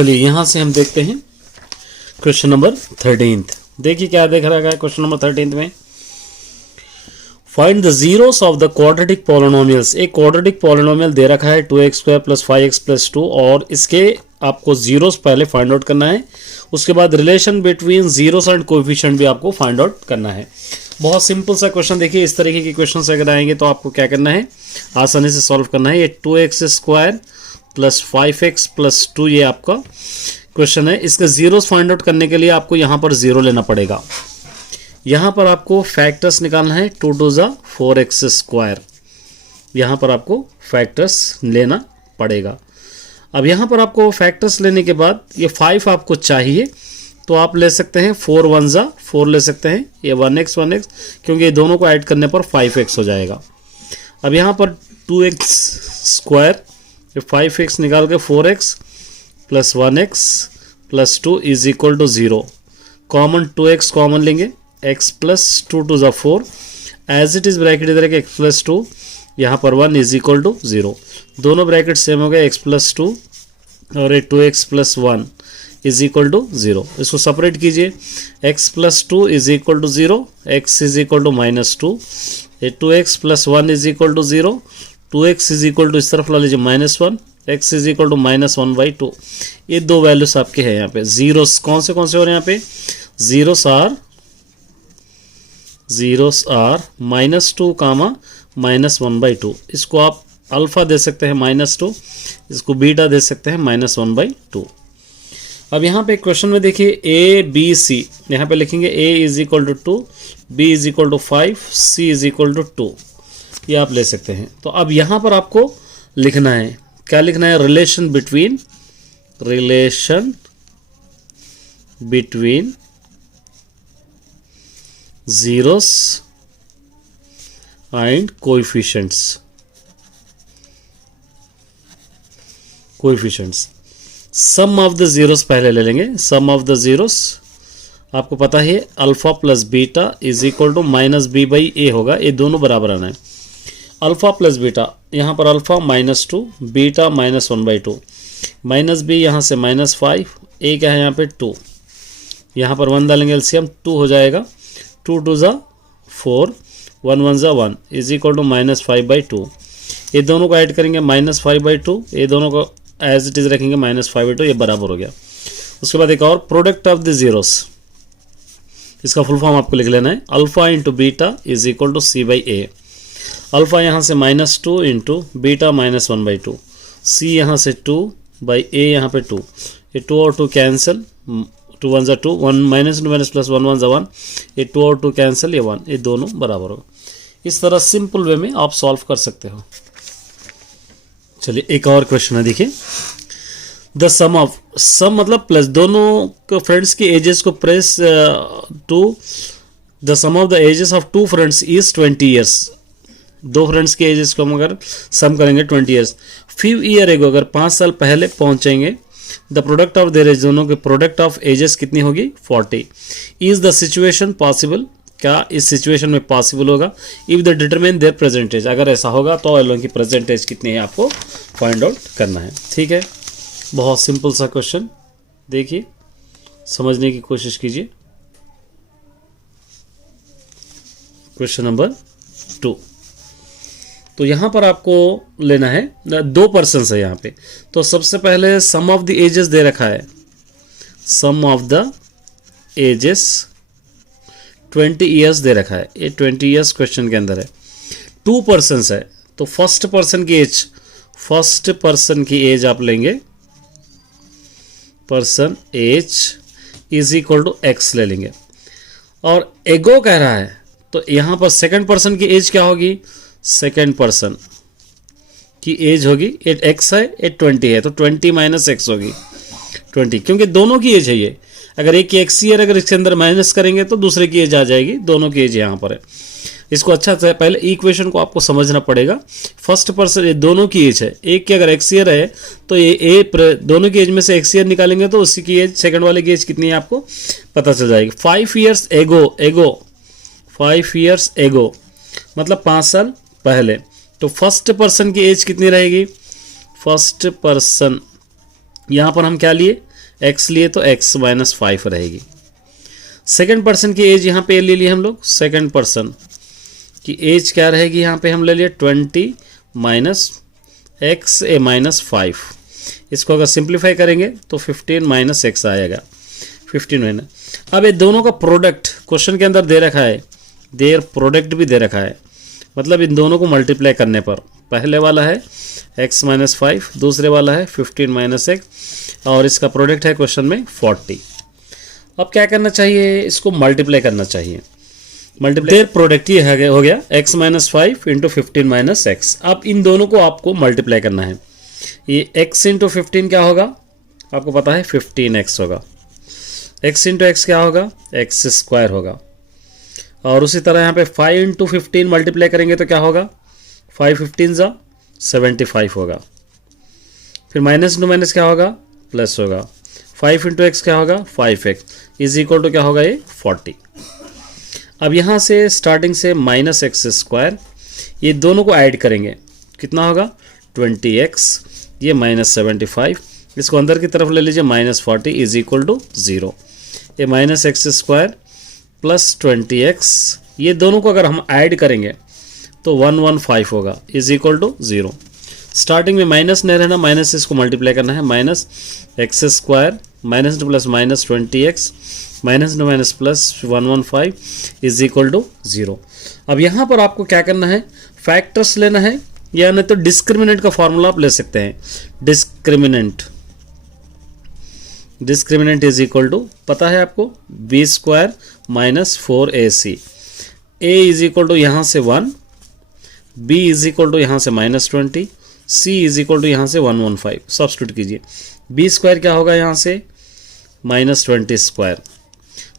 चलिए यहाँ से हम देखते हैं क्वेश्चन नंबर 13। देखिए क्या देख रहा है क्वेश्चन नंबर 13 में, find the zeros of the quadratic polynomials. एक क्वाड्रेटिक पॉलिनोमियल दे रखा है 2x² + 5x + 2 और इसके आपको जीरोस पहले फाइंड आउट करना है, उसके बाद relation between zeros and coefficient भी आपको फाइंड आउट करना है। बहुत सिंपल सा क्वेश्चन। देखिए इस तरीके के क्वेश्चन अगर आएंगे तो आपको क्या करना है, आसानी से सॉल्व करना है। ये 2x² + 5x + 2 ये आपका क्वेश्चन है। इसके जीरोस फाइंड आउट करने के लिए आपको यहाँ पर जीरो लेना पड़ेगा। यहाँ पर आपको फैक्टर्स निकालना है, 2 × 2 = 4x²। यहाँ पर आपको फैक्टर्स लेना पड़ेगा। अब यहाँ पर आपको फैक्टर्स लेने के बाद ये 5 आपको चाहिए तो आप ले सकते हैं 4 × 1 = 4 ले सकते हैं, ये 1x क्योंकि ये दोनों को ऐड करने पर 5x हो जाएगा। अब यहाँ पर 2x², 5x निकाल के 4x + 1x + 2 = 0। Common 2x common लेंगे, x + 2 × 2 = 4, as it is bracket इधर है x + 2, यहाँ पर 1 = 0। दोनों ब्रैकेट सेम हो गए, x + 2 और ये 2x + 1 = 0। इसको सेपरेट कीजिए, x + 2 = 0, x -2, ये 2x + 1 = 0, 2x इस तरफ ला लीजिए -1, x -1/2। ये दो वैल्यूज आपके हैं यहाँ पे। जीरोस कौन से हो रहे हैं यहाँ पे, जीरोस आर -2, -1/2। इसको आप अल्फा दे सकते हैं -2, इसको बीटा दे सकते हैं -1/2। अब यहाँ पे क्वेश्चन में देखिए a b c, यहाँ पे लिखेंगे a = 2, b = 5, c = 2, ये आप ले सकते हैं। तो अब यहाँ पर आपको लिखना है, क्या लिखना है, relation between zeros and coefficients. Sum of the zeros पहले ले लेंगे। सम ऑफ द जीरोस आपको पता है अल्फा + बीटा = -b/a होगा, ये दोनों बराबर आना है। अल्फा + बीटा, यहाँ पर अल्फा -2, बीटा -1/2, -b यहाँ से -5, a क्या है यहाँ पे 2, यहाँ पर 1 डालेंगे एलसीएम 2 हो जाएगा, 2 × 2 = 4, 1 × 1 = 1 = -5/2। ये दोनों को ऐड करेंगे -5/2, ये दोनों को एज इट इज़ रखेंगे -5/2, ये बराबर हो गया। उसके बाद एक और प्रोडक्ट ऑफ द जीरोस, इसका फुल फॉर्म आपको लिख लेना है, अल्फा × बीटा = c/a। अल्फा यहाँ से -2 × बीटा -1/2, c यहाँ से 2/a यहाँ पे 2, ये 2 और 2 कैंसिल, 2 × 1 = 2, 1 -2 +1 = 1, ये 2 और 2 कैंसिल, ये 1, ये दोनों बराबर हो। इस तरह सिंपल वे में आप सॉल्व कर सकते हो। चलिए एक और क्वेश्चन है, देखिए द सम मतलब प्लस, दोनों को फ्रेंड्स की एजेस को press to the sum of the ages of 2 friends is 20 years. 2 friends के एजेस को हम अगर सम करेंगे 20 ईयर्स, 5 ईयर एगो, अगर 5 साल पहले पहुंचेंगे, the product of their age, दोनों के प्रोडक्ट ऑफ एजेस कितनी होगी 40। इज द सिचुएशन पॉसिबल, क्या इस सिचुएशन में पॉसिबल होगा, if the determine their present age, अगर ऐसा होगा तो एलों की प्रेजेंटेज कितनी है आपको फाइंड आउट करना है। ठीक है, बहुत सिंपल सा क्वेश्चन, देखिए समझने की कोशिश कीजिए। क्वेश्चन नंबर 2, तो यहाँ पर आपको लेना है 2 पर्सन्स है यहाँ पे, तो सबसे पहले सम ऑफ द एजेस दे रखा है, sum of the ages 20 years दे रखा है, ये 20 ईयर्स क्वेश्चन के अंदर है। 2 पर्सन्स है तो फर्स्ट पर्सन की एज आप लेंगे, पर्सन एज = x ले लेंगे, और एगो कह रहा है तो यहाँ पर सेकंड पर्सन की एज क्या होगी, सेकंड पर्सन की एज होगी, ये x है, ये 20 है, तो 20 - x होगी 20, क्योंकि दोनों की एज है ये। अगर एक की x ईयर अगर इसके अंदर माइनस करेंगे तो दूसरे की एज आ जाएगी, दोनों की एज यहाँ पर है। इसको अच्छा से पहले इक्वेशन को आपको समझना पड़ेगा। फर्स्ट पर्सन, ये दोनों की एज है, एक की अगर x ईयर है तो ये दोनों की एज में से x ईयर निकालेंगे तो उसी की एज, सेकंड वाले की एज कितनी है आपको पता चल जाएगी। 5 ईयर्स एगो मतलब 5 साल पहले, तो फर्स्ट पर्सन की एज कितनी रहेगी, फर्स्ट पर्सन यहाँ पर हम क्या लिए x लिए तो x माइनस 5 रहेगी। सेकंड पर्सन की एज यहाँ पे ले लिए हम लोग, सेकंड पर्सन की एज क्या रहेगी यहाँ पे हम ले लिए 20 माइनस एक्स ए माइनस 5। इसको अगर सिंप्लीफाई करेंगे तो 15 माइनस एक्स आएगा, 15 माइनस। अब ये दोनों का प्रोडक्ट क्वेश्चन के अंदर दे रखा है, देयर प्रोडक्ट भी दे रखा है, मतलब इन दोनों को मल्टीप्लाई करने पर पहले वाला है x माइनस 5, दूसरे वाला है 15 माइनस एक्स, और इसका प्रोडक्ट है क्वेश्चन में 40। अब क्या करना चाहिए, इसको मल्टीप्लाई करना चाहिए। मल्टीप्लाई देयर प्रोडक्ट ये हो गया x minus 5 into 15 minus x. अब इन दोनों को आपको मल्टीप्लाई करना है। ये x इंटू 15 क्या होगा, आपको पता है 15x होगा। x इंटू एक्स क्या होगा, एक्स स्क्वायर होगा। और उसी तरह यहाँ पे 5 इंटू 15 मल्टीप्लाई करेंगे तो क्या होगा, 5 15 जा 75 होगा। फिर माइनस इंटू माइनस क्या होगा, प्लस होगा। 5 इंटू एक्स क्या होगा, 5x इज इक्वल टू क्या होगा, ये 40। अब यहाँ से स्टार्टिंग से माइनस एक्स स्क्वायर, ये दोनों को ऐड करेंगे कितना होगा, 20x, ये माइनस 75, इसको अंदर की तरफ ले लीजिए, माइनस 40 इज इक्वल टू 0। ये minus x square plus 20x, ये दोनों को अगर हम ऐड करेंगे तो 115 होगा इज इक्वल टू 0। स्टार्टिंग में माइनस नहीं रहना, माइनस से इसको मल्टीप्लाई करना है, minus x square minus two plus minus 20x minus two minus plus 115 is equal to 0। अब यहाँ पर आपको क्या करना है, फैक्टर्स लेना है, या नहीं तो डिस्क्रिमिनेंट का फॉर्मूला आप ले सकते हैं। डिस्क्रिमिनेंट इज इक्वल टू, पता है आपको, b square minus 4ac। a is equal to यहाँ से 1, b इज इक्वल टू यहाँ से minus 20, c is equal to यहाँ से 115। सब्स्टिट्यूट कीजिए, b स्क्वायर क्या होगा यहाँ से माइनस 20 स्क्वायर,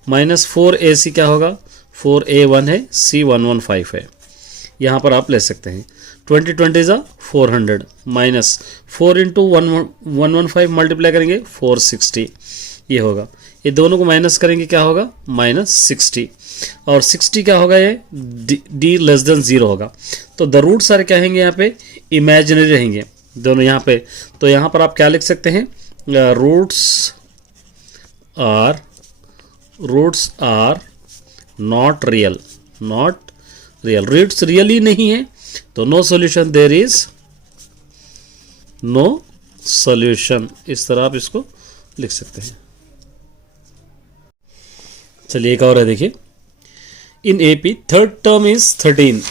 माइनस 4ac क्या होगा, 4a1 है, c 115 है, यहाँ पर आप ले सकते हैं। 20 20 जा 400 माइनस 4 इंटू 115 मल्टीप्लाई करेंगे 460, ये होगा। ये दोनों को माइनस करेंगे क्या होगा, माइनस 60, और 60 क्या होगा, ये d लेस देन 0 होगा। तो द रूट्स आर क्या रहेंगे यहाँ पे, इमेजिनरी रहेंगे दोनों यहाँ पे। तो यहाँ पर आप क्या लिख सकते हैं, roots are not real, roots real ही नहीं है तो no solution, there is no solution. इस तरह आप इसको लिख सकते हैं। चलिए एक और है, देखिए, in AP third term is 13,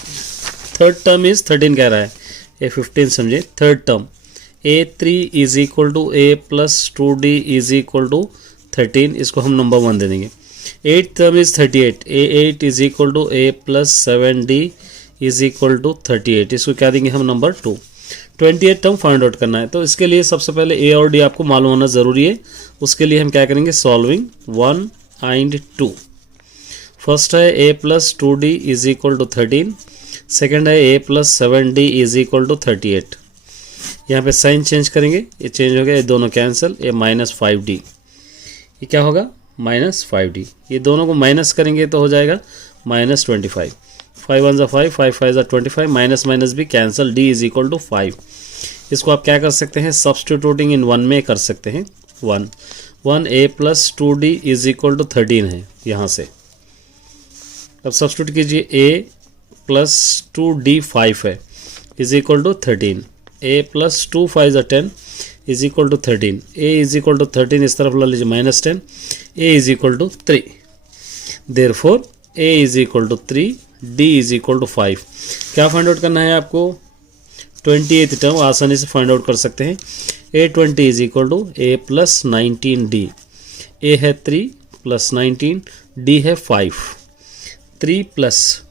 third term is 13 कह रहा है, ए 15 समझे। Third term a3 is equal to a plus 2d is equal to 13, इसको हम नंबर 1 दे देंगे। 8th term is 38, a8 is equal to a plus 7d is equal to 38, इसको क्या देंगे हम number 2। 28th term find out करना है, तो इसके लिए सबसे पहले a और d आपको मालूम होना ज़रूरी है। उसके लिए हम क्या करेंगे, सॉल्विंग 1 and 2। फर्स्ट है a plus 2d is equal to 13, second है a plus 7d is equal to 38। यहाँ पे साइन चेंज करेंगे, ये चेंज हो गया, ये दोनों कैंसिल, ये माइनस 5d, ये क्या होगा, माइनस 5d। ये दोनों को माइनस करेंगे तो हो जाएगा माइनस 25, 5 1 5, 5 5 25, माइनस माइनस भी cancel, d is equal to 5। इसको आप क्या कर सकते हैं, सब्स्टिट्यूटिंग इन 1 में कर सकते हैं। 1 a plus 2d is equal to 13 है यहाँ से। अब सब्स्टिट्यूट कीजिए, a प्लस 2d 5 है is equal to 13, a plus 2 5 10 is equal to 13, a is equal to 13 इस तरफ ला लीजिए minus 10, a is equal to 3, therefore a is equal to 3, d is equal to 5। क्या फाइंड आउट करना है आपको, 28th term आसानी से फाइंड आउट कर सकते हैं। a20 is equal to a plus 19d, a है 3 प्लस 19, d है 5, 3 प्लस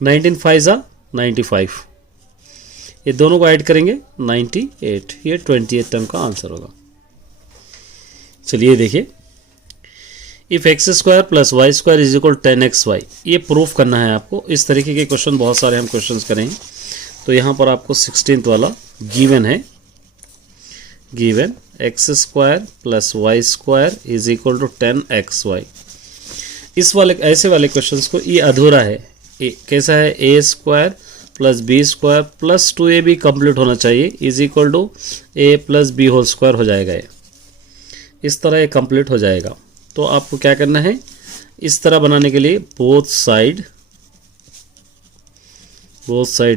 19 5 जा 95, ये दोनों को ऐड करेंगे 98, ये 28th टर्म का आंसर होगा। चलिए देखिए, if x square plus y square is equal 10xy, ये प्रूफ करना है आपको। इस तरीके के क्वेश्चन बहुत सारे हम क्वेश्चंस करेंगे। तो यहाँ पर आपको 16th वाला गिवन है, given x square plus y square is equal to 10xy। इस वाले ऐसे वाले क्वेश्चंस को, ये अधूरा है, कैसा है, A square plus B square plus 2ab complete होना चाहिए is equal to A plus B whole square हो जाएगा। इस तरह ये कंप्लीट हो जाएगा। तो आपको क्या करना है, इस तरह बनाने के लिए बोथ साइड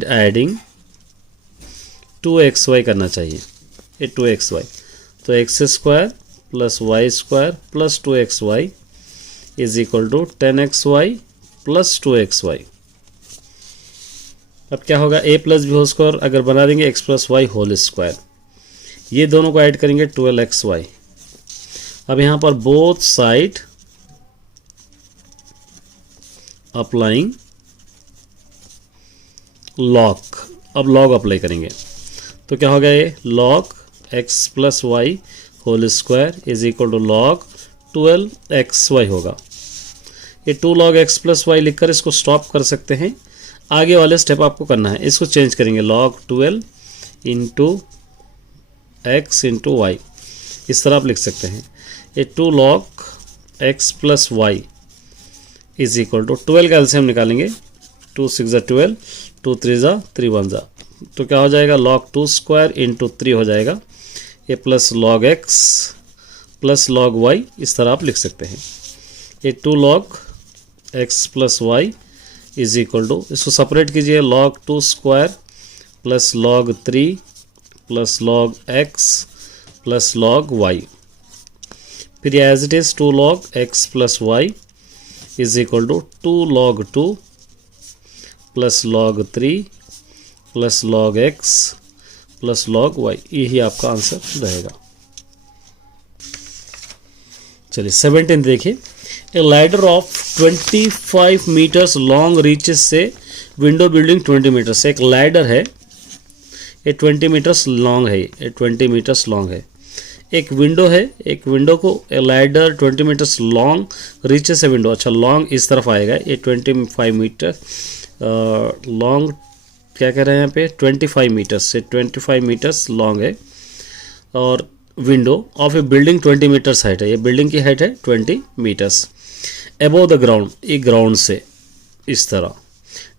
एडिंग 2xy करना चाहिए। ये 2xy, तो x square plus y square plus 2xy is equal to 10xy plus 2xy। अब क्या होगा, a plus B whole square अगर बना देंगे x plus y whole square, ये दोनों को ऐड करेंगे 12xy। अब यहाँ पर बोथ साइड अप्लाइंग लॉग, अब लॉग अप्लाई करेंगे तो क्या होगा, ये log x plus y whole square is equal to log 12xy होगा। ये 2 log x प्लस वाई लिखकर इसको स्टॉप कर सकते हैं। आगे वाले स्टेप आपको करना है, इसको चेंज करेंगे log 12 into x into y, इस तरह आप लिख सकते हैं। ये 2 log x plus Y is equal to 12 का एलसीएम निकालेंगे, 2 6 12, 2 3 3 1 तो क्या हो जाएगा, log 2 स्क्वायर इंटू 3 हो जाएगा। ये plus log x plus log y, इस तरह आप लिख सकते हैं। ये 2 log x plus Y is equal to, इसको सेपरेट कीजिए, log 2 square plus log 3 plus log x plus log y। फिर as it is 2 log x plus Y is equal to 2 log 2 plus log 3 plus log x plus log y, यही आपका answer रहेगा। चलिए 17 देखिए, a ladder of 25 meters long reaches से window building 20 meters. एक ladder है, ये 20 मीटर्स लॉन्ग है, ये 20 मीटर्स लॉन्ग है। एक विंडो है, एक विंडो को ए लाइडर 20 मीटर्स लॉन्ग रीचेस है विंडो, अच्छा लॉन्ग इस तरफ आएगा। ये 25 मीटर लॉन्ग, क्या कह रहे हैं यहाँ पे, 25 मीटर्स से 25 मीटर्स लॉन्ग है और window of a building 20 meters height है। ये बिल्डिंग की हाइट है 20 मीटर्स अबव द ग्राउंड, ये ग्राउंड से इस तरह।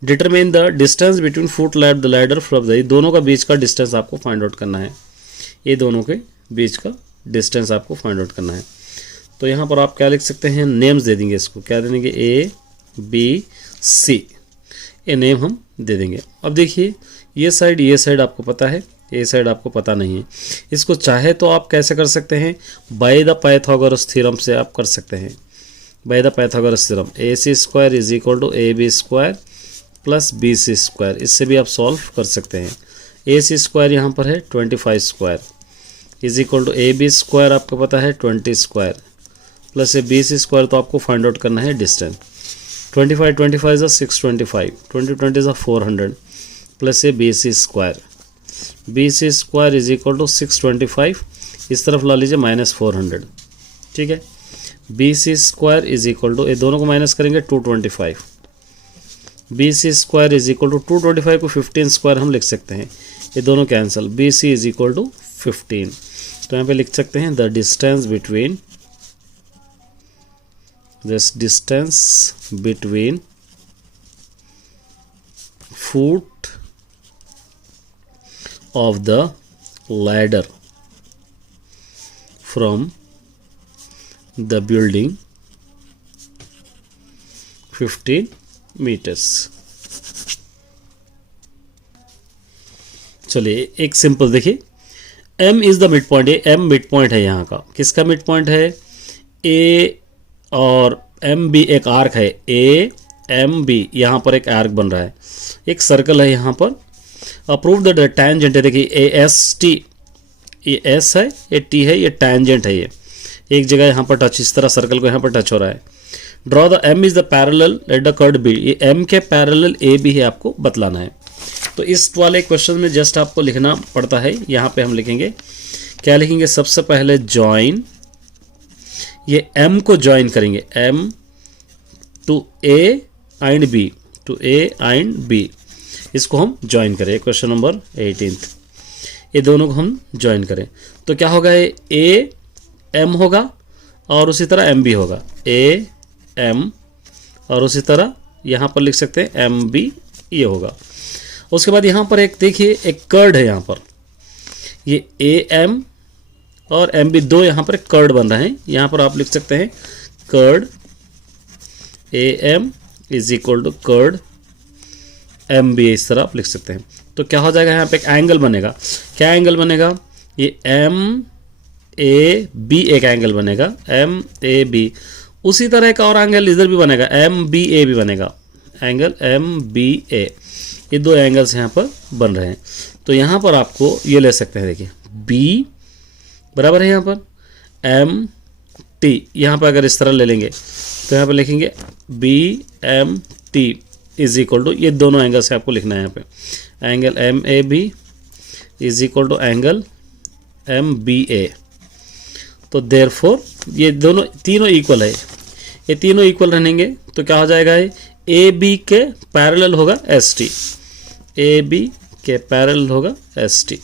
Determine the distance between foot the ladder from the, दोनों का बीच का डिस्टेंस आपको फाइंड आउट करना है। ये दोनों के बीच का डिस्टेंस आपको फाइंड आउट करना है। तो यहाँ पर आप क्या लिख सकते हैं, नेम्स दे देंगे इसको, क्या दे देंगे, ए बी सी, ये नेम हम दे देंगे। अब देखिए ये साइड आपको पता है, ये साइड आपको पता नहीं है। इसको चाहे तो आप कैसे कर सकते हैं, बाय द पाइथागोरस थ्योरम से आप कर सकते हैं। By the Pythagoras theorem A C square is equal to A B square plus B C square, इससे भी आप सॉल्व कर सकते हैं। ए सी स्क्वायर यहाँ पर है 25 square is equal to A B square आपको पता है 20 square plus A B C square, तो आपको फाइंड आउट करना है distance. 25 is 625, 20 is 400 plus A B C square, B C square is equal to 625, इस तरफ ला लीजिए -400, ठीक है। B C square is equal to, ये दोनों को माइनस करेंगे 225, B C square is equal to 225 को 15 स्क्वायर हम लिख सकते हैं, ये दोनों cancel, B C is equal to 15। तो यहाँ पे लिख सकते हैं the distance between, this distance between foot of the ladder from the building 15 meters। चलिए एक सिंपल देखिए, m is the mid point, ये m मिड पॉइंट है यहाँ का, किसका मिड पॉइंट है, a और m b एक आर्क है, a m b, यहाँ पर एक आर्क बन रहा है, एक सर्कल है यहाँ पर। अप्रूव द टैंजेंट है, देखिए ए एस टी, ये एस है, ये टी है, ये टैंजेंट है, ये एक जगह यहाँ पर टच, इस तरह सर्कल को यहाँ पर टच हो रहा है। Draw the M is the parallel at the chord B, ये एम के पैरेलल ए बी है, आपको बतलाना है। तो इस वाले क्वेश्चन में जस्ट आपको लिखना पड़ता है, यहाँ पे हम लिखेंगे, क्या लिखेंगे, सबसे पहले जॉइन, ये एम को जॉइन करेंगे, M to A and B, to A and B, इसको हम ज्वाइन करें। क्वेश्चन नंबर 18, ये दोनों को हम ज्वाइन करें तो क्या होगा, ए एम होगा और उसी तरह एम बी होगा, ए एम और उसी तरह यहाँ पर लिख सकते हैं एम बी, ये होगा। उसके बाद यहाँ पर एक देखिए, एक कर्ड है यहाँ पर, ये ए एम और एम बी, दो यहाँ पर कर्ड बन रहे हैं। यहाँ पर आप लिख सकते हैं chord A M is equal to chord M B, इस तरह आप लिख सकते हैं। तो क्या हो जाएगा, यहाँ पे एक एंगल बनेगा। क्या एंगल बनेगा, ये एम ए बी एक एंगल बनेगा, एम ए बी। उसी तरह का और एंगल इधर भी बनेगा, एम बी ए भी बनेगा, एंगल एम बी ए। ये दो एंगल्स यहाँ पर बन रहे हैं। तो यहाँ पर आपको ये ले सकते हैं, देखिए बी बराबर है यहाँ पर एम टी। यहाँ पर अगर इस तरह ले लेंगे तो यहाँ पर लिखेंगे B M T is equal to, ये दोनों एंगल से आपको लिखना है यहाँ पे, angle M A B is equal to angle M B A. तो देयरफॉर ये दोनों तीनों इक्वल है, ये तीनों इक्वल रहेंगे तो क्या हो जाएगा, ए बी के पैरेलल होगा एस टी, ए बी के पैरेलल होगा एस टी।